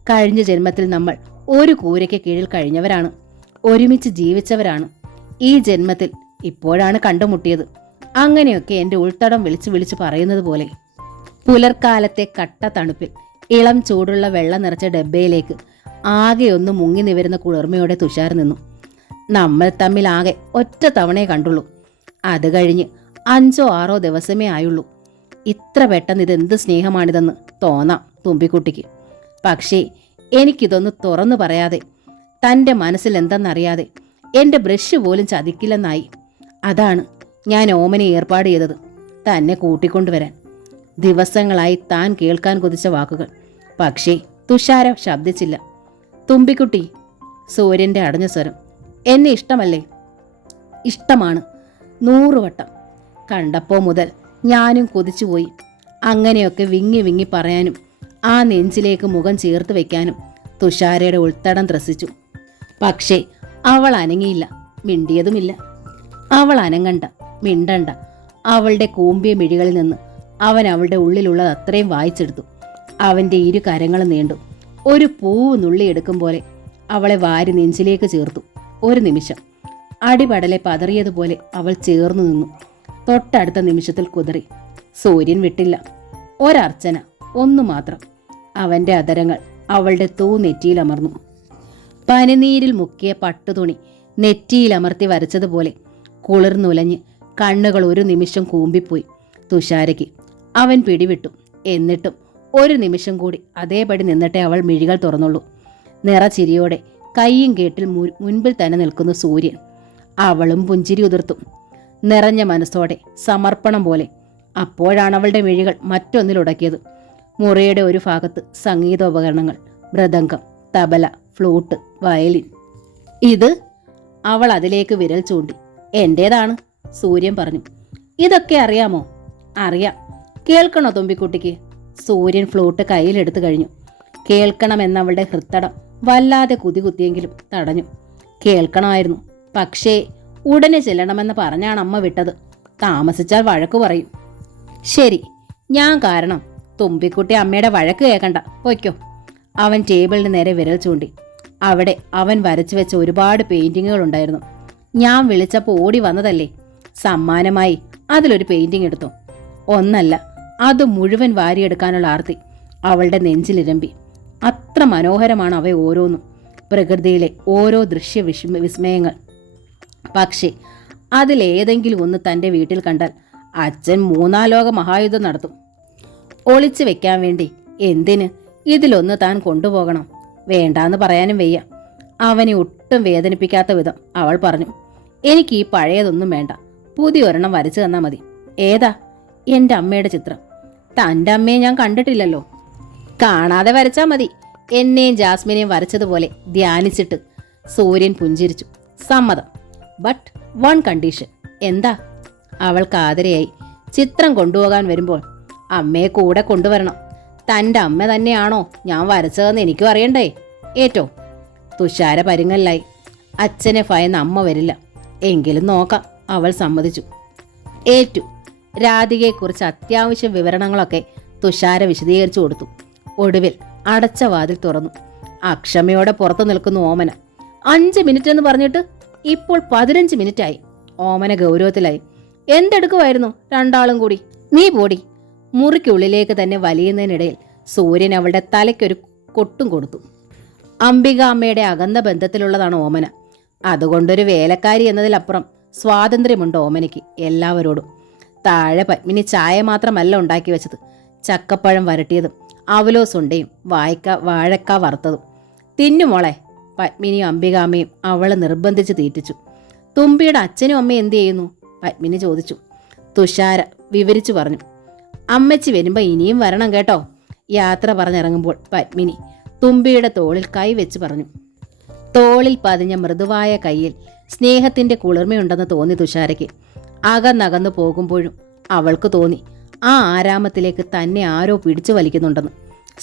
കഴിഞ്ഞ ജന്മത്തിൽ നമ്മൾ ഒരു കൂരയ്ക്ക് കീഴിൽ കഴിഞ്ഞവരാണ്, ഒരുമിച്ച് ജീവിച്ചവരാണ്. ഈ ജന്മത്തിൽ ഇപ്പോഴാണ് കണ്ടുമുട്ടിയത്. അങ്ങനെയൊക്കെ എൻ്റെ ഉൾത്തടം വിളിച്ചു പറയുന്നത് പോലെ. പുലർക്കാലത്തെ കട്ട തണുപ്പിൽ ഇളം ചൂടുള്ള വെള്ളം നിറച്ച ഡബ്ബയിലേക്ക് ആകെ ഒന്ന് മുങ്ങി നിവരുന്ന കുളിർമയോടെ തുഷാർ നിന്നു. നമ്മൾ തമ്മിൽ ആകെ ഒറ്റ തവണയെ കണ്ടുള്ളൂ. അത് കഴിഞ്ഞ് 5-6 ദിവസമേ ആയുള്ളൂ. ഇത്ര പെട്ടെന്ന് ഇതെന്ത് സ്നേഹമാണിതെന്ന് തോന്നാം തുമ്പിക്കുട്ടിക്ക്. പക്ഷേ എനിക്കിതൊന്ന് തുറന്നു പറയാതെ, തൻ്റെ മനസ്സിൽ എന്തെന്നറിയാതെ എൻ്റെ ബ്രഷ് പോലും ചതിക്കില്ലെന്നായി. അതാണ് ഞാൻ ഓമനെ ഏർപ്പാട് ചെയ്തത്, തന്നെ കൂട്ടിക്കൊണ്ടുവരാൻ. ദിവസങ്ങളായി താൻ കേൾക്കാൻ കൊതിച്ച വാക്കുകൾ. പക്ഷേ തുഷാര ശബ്ദിച്ചില്ല. തുമ്പിക്കുട്ടി, സൂര്യൻ്റെ അടഞ്ഞ സ്വരം. എന്നെ ഇഷ്ടമല്ലേ? ഇഷ്ടമാണ്, 100 വട്ടം. കണ്ടപ്പോൾ മുതൽ ഞാനും കൊതിച്ചുപോയി. അങ്ങനെയൊക്കെ വിങ്ങി വിങ്ങി പറയാനും ആ നെഞ്ചിലേക്ക് മുഖം ചേർത്ത് വയ്ക്കാനും തുഷാരയുടെ ഉൾത്തടം ത്രസിച്ചു. പക്ഷേ അവൾ അനങ്ങിയില്ല, മിണ്ടിയതുമില്ല. അവൾ അനങ്ങണ്ട, മിണ്ടണ്ട. അവളുടെ കൂമ്പിയ മിഴികളിൽ നിന്ന് അവൻ അവളുടെ ഉള്ളിലുള്ളത് അത്രയും വായിച്ചെടുത്തു. അവൻ്റെ 2 കരങ്ങളും നീണ്ടു. ഒരു പൂവ് നുള്ളിയെടുക്കും പോലെ അവളെ വാരി നെഞ്ചിലേക്ക് ചേർത്തു. ഒരു നിമിഷം അടിപടലെ പതറിയതുപോലെ അവൾ ചേർന്നു നിന്നു. തൊട്ടടുത്ത നിമിഷത്തിൽ കുതറി. സൂര്യൻ വിട്ടില്ല. ഒരർച്ചന, ഒന്നു മാത്രം. അവൻ്റെ അധരങ്ങൾ അവളുടെ നെറ്റിയിലമർന്നു. പനിനീരിൽ മുക്കിയ പട്ടുതുണി നെറ്റിയിലമർത്തി വരച്ചതുപോലെ കുളിർന്നുലഞ്ഞ് കണ്ണുകൾ ഒരു നിമിഷം കൂമ്പിപ്പോയി തുഷാരയ്ക്ക്. അവൻ പിടിവിട്ടു. എന്നിട്ടും ഒരു നിമിഷം കൂടി അതേപടി നിന്നിട്ടേ അവൾ മിഴികൾ തുറന്നുള്ളൂ. നിറച്ചിരിയോടെ കയ്യും കേട്ടിൽ മുൻപിൽ തന്നെ നിൽക്കുന്നു സൂര്യൻ. അവളും പുഞ്ചിരി ഉതിർത്തു, നിറഞ്ഞ മനസ്സോടെ, സമർപ്പണം പോലെ. അപ്പോഴാണ് അവളുടെ മിഴികൾ മറ്റൊന്നിലുടക്കിയത്. മുറിയുടെ ഒരു ഭാഗത്ത് സംഗീതോപകരണങ്ങൾ, മൃദംഗം, തബല, ഫ്ലൂട്ട്, വയലിൻ. ഇത്? അവൾ അതിലേക്ക് വിരൽ ചൂണ്ടി. എൻ്റേതാണ്, സൂര്യൻ പറഞ്ഞു. ഇതൊക്കെ അറിയാമോ? അറിയാം. കേൾക്കണോ തുമ്പിക്കുട്ടിക്ക്? സൂര്യൻ ഫ്ലൂട്ട് കയ്യിലെടുത്തു കഴിഞ്ഞു. കേൾക്കണമെന്നവളുടെ ഹൃത്തടം വല്ലാതെ കുതികുത്തിയെങ്കിലും തടഞ്ഞു. കേൾക്കണമായിരുന്നു. പക്ഷേ ഉടനെ ചെല്ലണമെന്ന് പറഞ്ഞാണ് അമ്മ വിട്ടത്. താമസിച്ചാൽ വഴക്കു പറയും. ശരി, ഞാൻ കാരണം തുമ്പിക്കുട്ടി അമ്മയുടെ വഴക്ക് കേൾക്കണ്ട, പൊയ്ക്കോ. അവൻ ടേബിളിന് നേരെ വിരൽ ചൂണ്ടി. അവിടെ അവൻ വരച്ചു വെച്ച ഒരുപാട് പെയിന്റിങ്ങുകൾ ഉണ്ടായിരുന്നു. ഞാൻ വിളിച്ചപ്പോൾ ഓടി വന്നതല്ലേ. സമ്മാനമായി അതിലൊരു പെയിന്റിംഗ് എടുത്തു. ഒന്നല്ല, അത് മുഴുവൻ വാരിയെടുക്കാനുള്ള ആർത്തി അവളുടെ നെഞ്ചിലിരമ്പി. അത്ര മനോഹരമാണ് അവ ഓരോന്നും, പ്രകൃതിയിലെ ഓരോ വിസ്മയങ്ങൾ. പക്ഷേ അതിലേതെങ്കിലും ഒന്ന് തൻ്റെ വീട്ടിൽ കണ്ടാൽ അച്ഛൻ 3-4 ലോക മഹായുദ്ധം നടത്തും. ഒളിച്ചു വെക്കാൻ വേണ്ടി. എന്തിന്? ഇതിലൊന്ന് താൻ കൊണ്ടുപോകണം. വേണ്ടാന്ന് പറയാനും വയ്യ. അവനെ ഒട്ടും വേദനിപ്പിക്കാത്ത വിധം അവൾ പറഞ്ഞു. എനിക്ക് ഈ പഴയതൊന്നും വേണ്ട, പുതിയൊരെണ്ണം വരച്ചു തന്നാൽ മതി. ഏതാ? എൻ്റെ അമ്മയുടെ ചിത്രം. തൻ്റെ അമ്മയെ ഞാൻ കണ്ടിട്ടില്ലല്ലോ. കാണാതെ വരച്ചാ മതി. എന്നെയും ജാസ്മിനെയും വരച്ചതുപോലെ ധ്യാനിച്ചിട്ട്. സൂര്യൻ പുഞ്ചിരിച്ചു. സമ്മതം. But one condition. എന്താ? അവൾക്ക് ആദരയായി. ചിത്രം കൊണ്ടുപോകാൻ വരുമ്പോൾ അമ്മയെ കൂടെ കൊണ്ടുവരണം. തൻ്റെ അമ്മ തന്നെയാണോ ഞാൻ വരച്ചതെന്ന് എനിക്കും അറിയണ്ടേ? ഏറ്റോ? തുഷാര പരുങ്ങല്ലായി. അച്ഛനെ ഭയന്ന് അമ്മ വരില്ല. എങ്കിലും നോക്കാം. അവൾ സമ്മതിച്ചു. ഏറ്റു. രാധികയെക്കുറിച്ച് അത്യാവശ്യ വിവരണങ്ങളൊക്കെ തുഷാര വിശദീകരിച്ചു കൊടുത്തു. ഒടുവിൽ അടച്ച വാതിൽ തുറന്നു. അക്ഷമയോടെ പുറത്തു നിൽക്കുന്നു ഓമന. 5 മിനിറ്റ് എന്ന് പറഞ്ഞിട്ട് ഇപ്പോൾ 15 മിനിറ്റായി. ഓമന ഗൗരവത്തിലായി. എന്തെടുക്കുമായിരുന്നു രണ്ടാളും കൂടി? നീ പോടി. മുറിക്കുള്ളിലേക്ക് തന്നെ വലിയുന്നതിനിടയിൽ സൂര്യൻ അവളുടെ തലയ്ക്കൊരു കൊട്ടും കൊടുത്തു. അംബിക അമ്മയുടെ അകന്ന ബന്ധത്തിലുള്ളതാണ് ഓമന. അതുകൊണ്ടൊരു വേലക്കാരി എന്നതിലപ്പുറം സ്വാതന്ത്ര്യമുണ്ട് ഓമനയ്ക്ക് എല്ലാവരോടും. താഴെ പത്മിനി ചായ മാത്രമല്ല ഉണ്ടാക്കി വെച്ചത്. ചക്കപ്പഴം വരട്ടിയതും അവലോസുണ്ടയും വാഴക്ക വറുത്തതും. തിന്നുമോളെ. പത്മിനിയും അംബികാമ്മയും അവളെ നിർബന്ധിച്ച് തീറ്റിച്ചു. തുമ്പിയുടെ അച്ഛനും അമ്മയും എന്തു ചെയ്യുന്നു? പത്മിനി ചോദിച്ചു. തുഷാര വിവരിച്ചു പറഞ്ഞു. അമ്മച്ചി വരുമ്പോൾ ഇനിയും വരണം കേട്ടോ. യാത്ര പറഞ്ഞിറങ്ങുമ്പോൾ പത്മിനി തുമ്പിയുടെ തോളിൽ കൈവച്ച് പറഞ്ഞു. തോളിൽ പതിഞ്ഞ മൃദുവായ കയ്യിൽ സ്നേഹത്തിന്റെ കുളിർമയുണ്ടെന്ന് തോന്നി തുഷാരയ്ക്ക്. അകന്നകന്നു പോകുമ്പോഴും അവൾക്ക് തോന്നി ആ ആരാമത്തിലേക്ക് തന്നെ ആരോ പിടിച്ചു വലിക്കുന്നുണ്ടെന്ന്.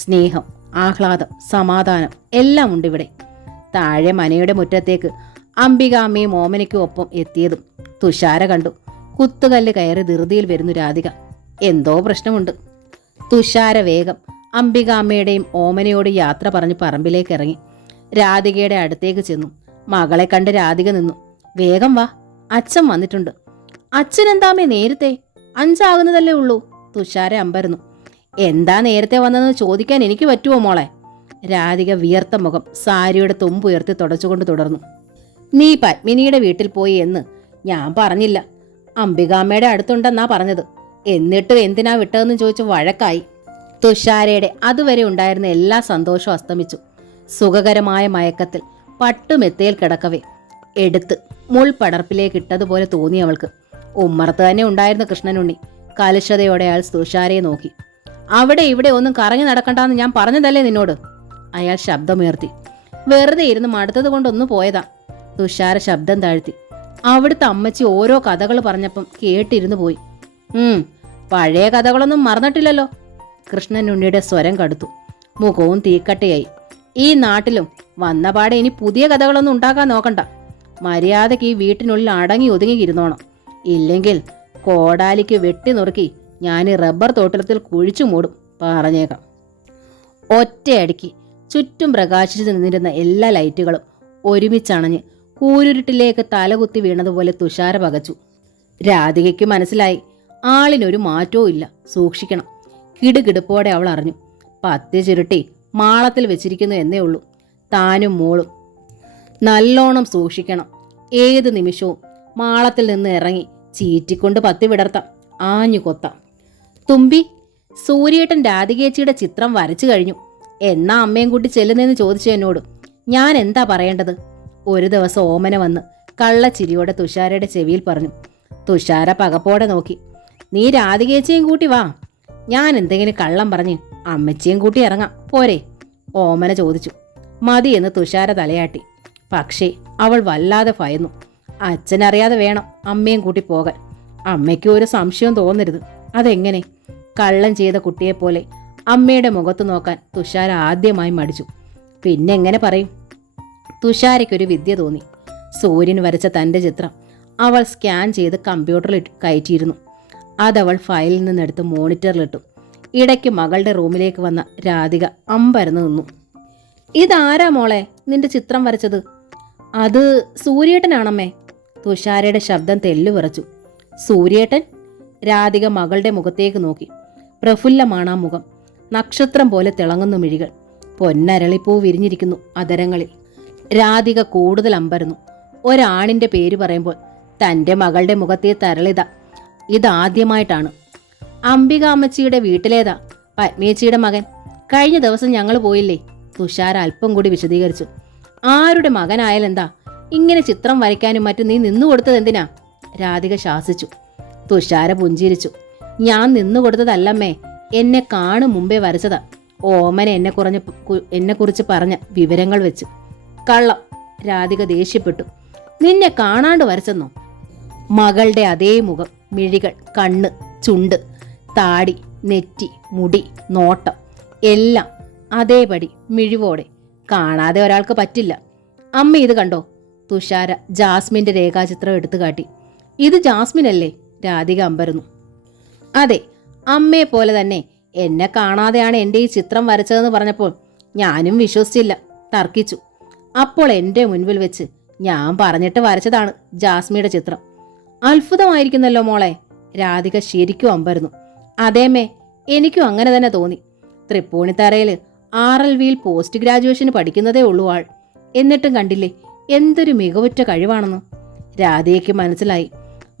സ്നേഹം, ആഹ്ലാദം, സമാധാനം എല്ലാം ഉണ്ടിവിടെ. താഴെ മനയുടെ മുറ്റത്തേക്ക് അംബികാമ്മയും ഓമനയ്ക്കും ഒപ്പം എത്തിയതും തുഷാര കണ്ടു. കുത്തുകല്ല് കയറി ധൃതിയിൽ വരുന്നു രാധിക. എന്തോ പ്രശ്നമുണ്ട്. തുഷാര വേഗം അംബികാമ്മയുടെയും ഓമനയോട് യാത്ര പറഞ്ഞ് പറമ്പിലേക്ക് ഇറങ്ങി. രാധികയുടെ അടുത്തേക്ക് ചെന്നു. മകളെ കണ്ട് രാധിക നിന്നു. വേഗം വാ, അച്ഛൻ വന്നിട്ടുണ്ട്. അച്ഛൻ എന്താമേ നേരത്തെ? 5 ആകുന്നതല്ലേ ഉള്ളൂ. തുഷാര അമ്പരന്നു. എന്താ നേരത്തെ വന്നതെന്ന് ചോദിക്കാൻ എനിക്ക് പറ്റുമോ മോളെ? രാധിക വിയർത്ത മുഖം സാരിയുടെ തുമ്പുയർത്തി തുടച്ചുകൊണ്ട് തുടർന്നു. നീ പത്മിനിയുടെ വീട്ടിൽ പോയി എന്ന് ഞാൻ പറഞ്ഞില്ല. അംബികാമ്മയുടെ അടുത്തുണ്ടെന്നാ പറഞ്ഞത്. എന്നിട്ടും എന്തിനാ വിട്ടതെന്ന് ചോദിച്ച് വഴക്കായി. തുഷാരയുടെ അതുവരെ ഉണ്ടായിരുന്ന എല്ലാ സന്തോഷവും അസ്തമിച്ചു. സുഖകരമായ മയക്കത്തിൽ പട്ടുമെത്തയിൽ കിടക്കവേ എടുത്ത് മുൾപടർപ്പിലേക്ക് ഇട്ടതുപോലെ തോന്നി അവൾക്ക്. ഉമ്മറത്ത് തന്നെ ഉണ്ടായിരുന്ന കൃഷ്ണനുണ്ണി കലുഷതയോടെ അയാൾ തുഷാരയെ നോക്കി. അവിടെ ഇവിടെ ഒന്നും കറങ്ങി നടക്കണ്ടെന്ന് ഞാൻ പറഞ്ഞതല്ലേ നിന്നോട്? അയാൾ ശബ്ദമുയർത്തി. വെറുതെ ഇരുന്ന് മടുത്തത് കൊണ്ടൊന്നു പോയതാ. തുഷാര ശബ്ദം താഴ്ത്തി. അവിടുത്തെ അമ്മച്ചി ഓരോ കഥകൾ പറഞ്ഞപ്പം കേട്ടിരുന്നു പോയി. പഴയ കഥകളൊന്നും മറന്നിട്ടില്ലല്ലോ. കൃഷ്ണനുണ്ണിയുടെ സ്വരം കടുത്തു. മുഖവും തീക്കട്ടയായി. ഈ നാട്ടിലും വന്നപാടെ ഇനി പുതിയ കഥകളൊന്നും ഉണ്ടാക്കാൻ നോക്കണ്ട. മര്യാദയ്ക്ക് ഈ വീട്ടിനുള്ളിൽ അടങ്ങി ഒതുങ്ങിയിരുന്നോണം. ഇല്ലെങ്കിൽ കോടാലിക്ക് വെട്ടി നുറുക്കി ഞാൻ റബ്ബർ തോട്ടത്തിൽ കുഴിച്ചു മൂടും. പറഞ്ഞേക്കാം. ഒറ്റയടിക്ക് ചുറ്റും പ്രകാശിച്ചു നിന്നിരുന്ന എല്ലാ ലൈറ്റുകളും ഒരുമിച്ചണഞ്ഞ് കൂരുരുട്ടിലേക്ക് തലകുത്തി വീണതുപോലെ തുഷാര പകച്ചു. രാധികയ്ക്ക് മനസ്സിലായി ആളിനൊരു മാറ്റവും ഇല്ല. സൂക്ഷിക്കണം. കിടുകിടുപ്പോടെ അവൾ അറിഞ്ഞു. പത്തി ചുരുട്ടി മാളത്തിൽ വെച്ചിരിക്കുന്നു എന്നേ ഉള്ളൂ. താനും മോളും നല്ലോണം സൂക്ഷിക്കണം. ഏത് നിമിഷവും മാളത്തിൽ നിന്ന് ഇറങ്ങി ചീറ്റിക്കൊണ്ട് പത്തി വിടർത്താം, ആഞ്ഞു കൊത്താം. തുമ്പി, സൂര്യേട്ടൻ രാധികേച്ചിയുടെ ചിത്രം വരച്ചു കഴിഞ്ഞു. എന്നാ അമ്മയും കൂട്ടി ചെല്ലുന്നതെന്ന് ചോദിച്ചു എന്നോട്. ഞാൻ എന്താ പറയേണ്ടത്? ഒരു ദിവസം ഓമന വന്ന് കള്ളച്ചിരിയോടെ തുഷാരയുടെ ചെവിയിൽ പറഞ്ഞു. തുഷാര പകപ്പോടെ നോക്കി. നീ രാധികേച്ചിയും കൂട്ടി വാ. ഞാൻ എന്തെങ്കിലും കള്ളം പറഞ്ഞ് അമ്മച്ചിയും കൂട്ടി ഇറങ്ങാം പോരെ? ഓമന ചോദിച്ചു. മതി എന്ന് തുഷാര തലയാട്ടി. പക്ഷേ അവൾ വല്ലാതെ ഭയന്നു. അച്ഛനറിയാതെ വേണം അമ്മയും കൂട്ടി പോകാൻ. അമ്മയ്ക്ക് ഒരു സംശയവും തോന്നരുത്. അതെങ്ങനെ? കള്ളം ചെയ്ത കുട്ടിയെപ്പോലെ അമ്മയുടെ മുഖത്ത് നോക്കാൻ തുഷാര ആദ്യമായി മടിച്ചു. പിന്നെങ്ങനെ പറയും? തുഷാരയ്ക്കൊരു വിദ്യ തോന്നി. സൂര്യൻ വരച്ച തൻ്റെ ചിത്രം അവൾ സ്കാൻ ചെയ്ത് കമ്പ്യൂട്ടറിൽ കയറ്റിയിരുന്നു. അതവൾ ഫയലിൽ നിന്നെടുത്ത് മോണിറ്ററിലിട്ടു. ഇടയ്ക്ക് മകളുടെ റൂമിലേക്ക് വന്ന രാധിക അമ്പരന്ന് നിന്നു. ഇതാരാ മോളെ നിന്റെ ചിത്രം വരച്ചത്? അത് സൂര്യേട്ടനാണമ്മേ. തുഷാരയുടെ ശബ്ദം തെല്ലുവിറച്ചു. സൂര്യേട്ടൻ? രാധിക മകളുടെ മുഖത്തേക്ക് നോക്കി. പ്രഫുല്ലമാണ് ആ മുഖം. നക്ഷത്രം പോലെ തിളങ്ങുന്നു മിഴികൾ. പൊന്നരളിപ്പൂ വിരിഞ്ഞിരിക്കുന്നു അധരങ്ങളിൽ. രാധിക കൂടുതൽ അമ്പരന്നു. ഒരാണിന്റെ പേര് പറയുമ്പോൾ തൻ്റെ മകളുടെ മുഖത്തെ തരളിത ഇതാദ്യമായിട്ടാണ്. അംബിക അമ്മച്ചിയുടെ വീട്ടിലേതാ? പത്മേച്ചിയുടെ മകൻ. കഴിഞ്ഞ ദിവസം ഞങ്ങൾ പോയില്ലേ? തുഷാര അല്പം കൂടി വിശദീകരിച്ചു. ആരുടെ മകനായാലെന്താ? ഇങ്ങനെ ചിത്രം വരയ്ക്കാനും മറ്റും നീ നിന്നു കൊടുത്തത് എന്തിനാ? രാധിക ശാസിച്ചു. തുഷാര പുഞ്ചിരിച്ചു. ഞാൻ നിന്നു കൊടുത്തതല്ലമ്മേ, എന്നെ കാണും മുമ്പേ വരച്ചതാ. ഓമന എന്നെക്കുറിച്ച് പറഞ്ഞ വിവരങ്ങൾ വെച്ച്. കള്ളം. രാധിക ദേഷ്യപ്പെട്ടു. നിന്നെ കാണാണ്ട് വരച്ചെന്നോ? മകളുടെ അതേ മുഖം, മിഴികൾ, കണ്ണ്, ചുണ്ട്, താടി, നെറ്റി, മുടി, നോട്ടം എല്ലാം അതേപടി മിഴിവോടെ. കാണാതെ ഒരാൾക്ക് പറ്റില്ല. അമ്മ ഇത് കണ്ടോ? തുഷാര ജാസ്മിന്റെ രേഖാചിത്രം എടുത്തു കാട്ടി. ഇത് ജാസ്മിൻ അല്ലേ? രാധിക അമ്പരന്നു. അതെ, അമ്മയെ പോലെ തന്നെ എന്നെ കാണാതെയാണ് എൻ്റെ ഈ ചിത്രം വരച്ചതെന്ന് പറഞ്ഞപ്പോൾ ഞാനും വിശ്വസിച്ചില്ല, തർക്കിച്ചു. അപ്പോൾ എൻ്റെ മുൻപിൽ വെച്ച് ഞാൻ പറഞ്ഞിട്ട് വരച്ചതാണ് ജാസ്മിയുടെ ചിത്രം. അത്ഭുതമായിരിക്കുന്നല്ലോ മോളെ. രാധിക ശരിക്കും അമ്പരന്നു. അതേമേ, എനിക്കും അങ്ങനെ തന്നെ തോന്നി. തൃപ്പൂണിത്തറയിൽ RLVയിൽ പോസ്റ്റ് ഗ്രാജുവേഷന് പഠിക്കുന്നതേ ഉള്ളൂ ആൾ. എന്നിട്ടും കണ്ടില്ലേ എന്തൊരു മികവുറ്റ കഴിവാണെന്ന്. രാധയ്ക്ക് മനസ്സിലായി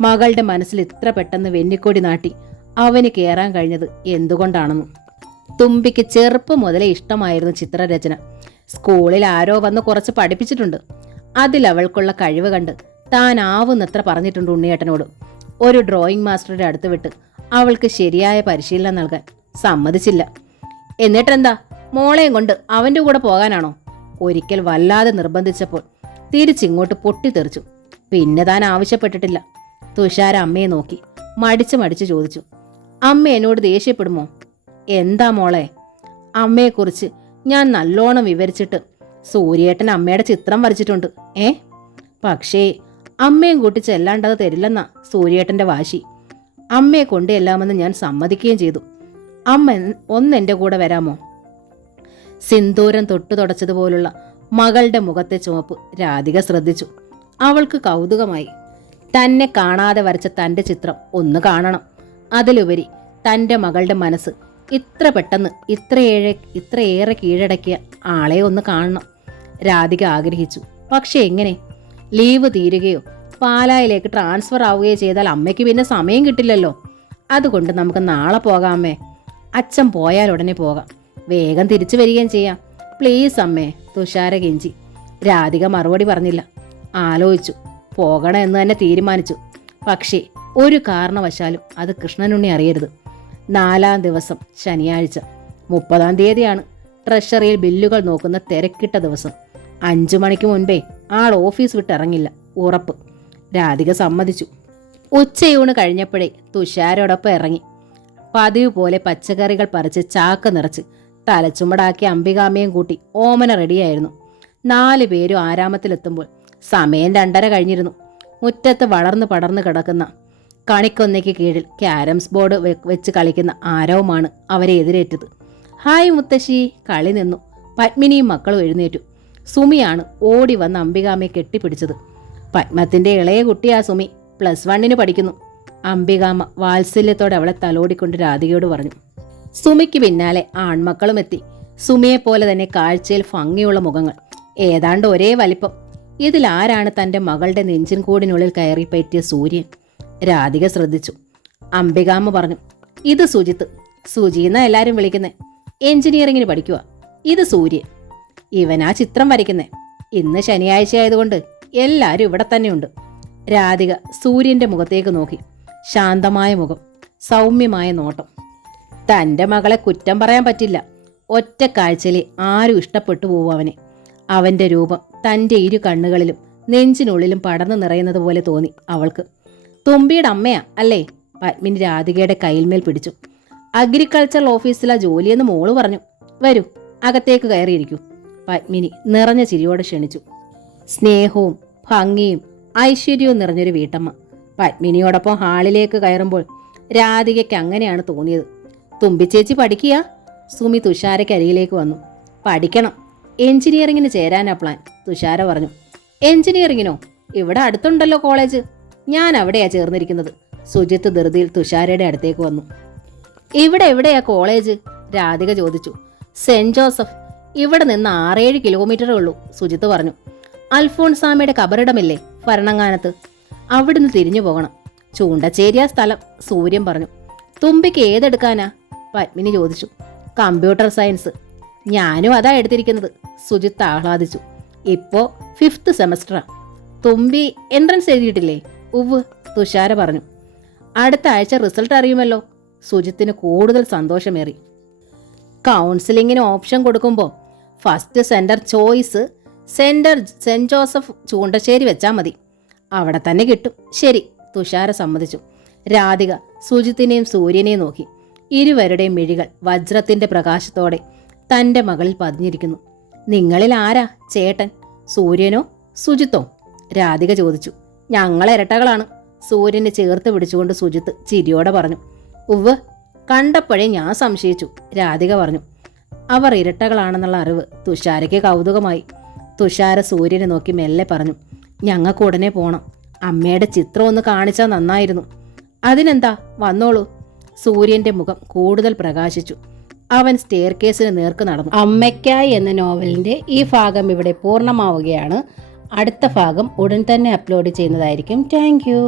മകളുടെ മനസ്സിൽ ഇത്ര പെട്ടെന്ന് വെന്നിക്കൊടി നാട്ടി അവന് കയറാൻ കഴിഞ്ഞത് എന്തുകൊണ്ടാണെന്ന്. തുമ്പിക്ക് ചെറുപ്പം മുതലേ ഇഷ്ടമായിരുന്നു ചിത്രരചന. സ്കൂളിൽ ആരോ വന്ന് കുറച്ച് പഠിപ്പിച്ചിട്ടുണ്ട്. അതിൽ അവൾക്കുള്ള കഴിവ് കണ്ട് താൻ ആവുന്നത്ര പറഞ്ഞിട്ടുണ്ട് ഉണ്ണിയേട്ടനോട്. ഒരു ഡ്രോയിങ് മാസ്റ്ററുടെ അടുത്ത് വിട്ട് അവൾക്ക് ശരിയായ പരിശീലനം നൽകാൻ സമ്മതിച്ചില്ല. എന്നിട്ടെന്താ, മോളെയും കൊണ്ട് അവൻ്റെ കൂടെ പോകാനാണോ? ഒരിക്കൽ വല്ലാതെ നിർബന്ധിച്ചപ്പോൾ തിരിച്ചിങ്ങോട്ട് പൊട്ടിത്തെറിച്ചു. പിന്നെ താൻ ആവശ്യപ്പെട്ടിട്ടില്ല. തുഷാര അമ്മയെ നോക്കി മടിച്ച് ചോദിച്ചു. അമ്മ എന്നോട് ദേഷ്യപ്പെടുമോ? എന്താ മോളെ? അമ്മയെക്കുറിച്ച് ഞാൻ നല്ലോണം വിവരിച്ചിട്ട് സൂര്യേട്ടൻ അമ്മയുടെ ചിത്രം വരച്ചിട്ടുണ്ട്. പക്ഷേ അമ്മയും കൂട്ടി ചെല്ലാണ്ടത് തരില്ലെന്നാ സൂര്യേട്ടൻ്റെ വാശി. അമ്മയെ കൊണ്ടുചെല്ലാമെന്ന് ഞാൻ സമ്മതിക്കുകയും ചെയ്തു. അമ്മ ഒന്നെൻ്റെ കൂടെ വരാമോ? സിന്ദൂരം തൊട്ടു തുടച്ചതുപോലുള്ള മകളുടെ മുഖത്തെ ചുവപ്പ് രാധിക ശ്രദ്ധിച്ചു. അവൾക്ക് കൗതുകമായി. തന്നെ കാണാതെ വരച്ച തൻ്റെ ചിത്രം ഒന്ന് കാണണം. അതിലുപരി തൻ്റെ മകളുടെ മനസ്സ് ഇത്ര പെട്ടെന്ന് ഇത്രയേറെ കീഴടക്കിയ ആളെ ഒന്ന് കാണണം രാധിക ആഗ്രഹിച്ചു. പക്ഷെ എങ്ങനെ? ലീവ് തീരുകയോ പാലായിലേക്ക് ട്രാൻസ്ഫർ ആവുകയോ ചെയ്താൽ അമ്മയ്ക്ക് പിന്നെ സമയം കിട്ടില്ലല്ലോ. അതുകൊണ്ട് നമുക്ക് നാളെ പോകാമേ. അച്ഛൻ പോയാൽ ഉടനെ പോകാം. വേഗം തിരിച്ചു വരികയും ചെയ്യാം. പ്ലീസ് അമ്മേ, തുഷാര കെഞ്ചി. രാധിക മറുപടി പറഞ്ഞില്ല. ആലോചിച്ചു. പോകണമെന്ന് തന്നെ തീരുമാനിച്ചു. പക്ഷേ ഒരു കാരണവശാലും അത് കൃഷ്ണനുണ്ണി അറിയരുത്. 4-ാം ദിവസം ശനിയാഴ്ച, 30-ാം തീയതിയാണ് ട്രഷറിയിൽ ബില്ലുകൾ നോക്കുന്ന തിരക്കിട്ട ദിവസം. 5 മണിക്ക് മുൻപേ ആൾ ഓഫീസ് വിട്ടിറങ്ങില്ല, ഉറപ്പ്. രാധിക സമ്മതിച്ചു. ഉച്ചയൂണ് കഴിഞ്ഞപ്പോഴേ തുഷാരോടൊപ്പം ഇറങ്ങി. പതിവ് പോലെ പച്ചക്കറികൾ പറിച്ച് ചാക്ക് നിറച്ച് തലച്ചുമടാക്കി അംബികാമ്മയും കൂട്ടി ഓമന റെഡിയായിരുന്നു. 4 പേരും ആരാമത്തിലെത്തുമ്പോൾ സമയം 2:30 കഴിഞ്ഞിരുന്നു. മുറ്റത്ത് വളർന്നു പടർന്നു കിടക്കുന്ന കണിക്കൊന്നയ്ക്ക് കീഴിൽ ക്യാരംസ് ബോർഡ് വെച്ച് കളിക്കുന്ന ആരവമാണ് അവരെ എതിരേറ്റത്. ഹായ് മുത്തശ്ശി. കളി നിന്നു. പത്മിനിയും മക്കളും എഴുന്നേറ്റു. സുമിയാണ് ഓടി വന്ന് അംബികാമ്മയെ കെട്ടിപ്പിടിച്ചത്. പത്മത്തിൻ്റെ ഇളയ കുട്ടിയാ സുമി, +1 പഠിക്കുന്നു. അംബികാമ്മ വാത്സല്യത്തോടെ അവളെ തലോടിക്കൊണ്ട് രാധികയോട് പറഞ്ഞു. സുമിക്ക് പിന്നാലെ ആൺമക്കളും എത്തി. സുമിയെപ്പോലെ തന്നെ കാഴ്ചയിൽ ഭംഗിയുള്ള മുഖങ്ങൾ, ഏതാണ്ട് ഒരേ വലിപ്പം. ഇതിലാരാണ് തൻ്റെ മകളുടെ നെഞ്ചിൻ കൂടിനുള്ളിൽ കയറി പറ്റിയ സൂര്യൻ? രാധിക ശ്രദ്ധിച്ചു. അംബികാമ്മ പറഞ്ഞു, ഇത് സുജിത്ത്. സുജിന്നാ എല്ലാവരും വിളിക്കുന്നേ. എഞ്ചിനീയറിങ്ങിന് പഠിക്കുക. ഇത് സൂര്യൻ. ഇവനാ ചിത്രം വരയ്ക്കുന്നേ. ഇന്ന് ശനിയാഴ്ച ആയതുകൊണ്ട് എല്ലാവരും ഇവിടെ തന്നെയുണ്ട്. രാധിക സൂര്യൻ്റെ മുഖത്തേക്ക് നോക്കി. ശാന്തമായ മുഖം, സൗമ്യമായ നോട്ടം. തൻ്റെ മകളെ കുറ്റം പറയാൻ പറ്റില്ല. ഒറ്റ കാഴ്ചയിൽ ആരും ഇഷ്ടപ്പെട്ടു പോകും അവനെ. അവൻ്റെ രൂപം തൻ്റെ ഇരു കണ്ണുകളിലും നെഞ്ചിനുള്ളിലും പടർന്നു നിറയുന്നത് പോലെ തോന്നി അവൾക്ക്. തുമ്പിയുടെ അമ്മയാ അല്ലേ? പത്മിനി രാധികയുടെ കയ്യിൽമേൽ പിടിച്ചു. അഗ്രികൾച്ചറൽ ഓഫീസിലാ ജോലിയെന്ന് മോള് പറഞ്ഞു. വരൂ, അകത്തേക്ക് കയറിയിരിക്കൂ. പത്മിനി നിറഞ്ഞ ചിരിയോടെ ക്ഷണിച്ചു. സ്നേഹവും ഭംഗിയും ഐശ്വര്യവും നിറഞ്ഞൊരു വീട്ടമ്മ. പത്മിനിയോടൊപ്പം ഹാളിലേക്ക് കയറുമ്പോൾ രാധികയ്ക്ക് അങ്ങനെയാണ് തോന്നിയത്. തുമ്പിച്ചേച്ചി പഠിക്കുക? സുമി തുഷാരയ്ക്കരികിലേക്ക് വന്നു. പഠിക്കണം, എഞ്ചിനീയറിങ്ങിന് ചേരാനാ പ്ലാൻ, തുഷാര പറഞ്ഞു. എഞ്ചിനീയറിങ്ങിനോ? ഇവിടെ അടുത്തുണ്ടല്ലോ കോളേജ്. ഞാൻ അവിടെയാ ചേർന്നിരിക്കുന്നത്. സുജിത്ത് ധൃതിയിൽ തുഷാരയുടെ അടുത്തേക്ക് വന്നു. ഇവിടെ എവിടെയാ കോളേജ്? രാധിക ചോദിച്ചു. Saint Joseph. ഇവിടെ നിന്ന് 6-7 കിലോമീറ്ററേ ഉള്ളൂ, സുജിത്ത് പറഞ്ഞു. അൽഫോൺസാമയുടെ കബറിടമില്ലേ ഭരണങ്ങാനത്ത്? അവിടുന്ന് തിരിഞ്ഞു പോകണം. ചൂണ്ടച്ചേരിയ സ്ഥലം, സൂര്യൻ പറഞ്ഞു. തുമ്പിക്ക് ഏതെടുക്കാനാ? പത്മിനി ചോദിച്ചു. Computer science. ഞാനും അതാ എടുത്തിരിക്കുന്നത്, സുജിത്ത് ആഹ്ലാദിച്ചു. ഇപ്പോ 5th സെമസ്റ്ററാ. തുമ്പി എൻട്രൻസ് എഴുതിയിട്ടില്ലേ? ഉവ്, തുഷാര പറഞ്ഞു. അടുത്ത ആഴ്ച റിസൾട്ട് അറിയുമല്ലോ. സുജിത്തിന് കൂടുതൽ സന്തോഷമേറി. കൗൺസിലിങ്ങിന് ഓപ്ഷൻ കൊടുക്കുമ്പോൾ first centre choice saint Joseph Choondacherry വെച്ചാൽ മതി, അവിടെ തന്നെ കിട്ടും. ശരി, തുഷാര സമ്മതിച്ചു. രാധിക സുജിത്തിനെയും സൂര്യനെയും നോക്കി. ഇരുവരുടെയും മിഴികൾ വജ്രത്തിൻ്റെ പ്രകാശത്തോടെ തൻ്റെ മകളിൽ പതിഞ്ഞിരിക്കുന്നു. നിങ്ങളിൽ ആരാ ചേട്ടൻ, സൂര്യനോ സുജിത്തോ? രാധിക ചോദിച്ചു. ഞങ്ങൾ ഇരട്ടകളാണ്, സൂര്യനെ ചേർത്ത് പിടിച്ചുകൊണ്ട് സുജിത്ത് ചിരിയോടെ പറഞ്ഞു. ഉവ്വ്, കണ്ടപ്പോഴേ ഞാൻ സംശയിച്ചു, രാധിക പറഞ്ഞു. അവർ ഇരട്ടകളാണെന്നുള്ള അറിവ് തുഷാരയ്ക്ക് കൗതുകമായി. തുഷാര സൂര്യനെ നോക്കി മെല്ലെ പറഞ്ഞു. ഞങ്ങൾക്ക് ഉടനെ പോണം, അമ്മയുടെ ചിത്രം ഒന്ന് കാണിച്ചാൽ നന്നായിരുന്നു. അതിനെന്താ, വന്നോളൂ. സൂര്യന്റെ മുഖം കൂടുതൽ പ്രകാശിച്ചു. അവൻ സ്റ്റെയർ കേസിന് നേർക്ക് നടന്നു. അമ്മയ്ക്കായി എന്ന നോവലിന്റെ ഈ ഭാഗം ഇവിടെ പൂർണ്ണമാവുകയാണ്. അടുത്ത ഭാഗം ഉടൻ തന്നെ അപ്ലോഡ് ചെയ്യുന്നതായിരിക്കും. Thank you.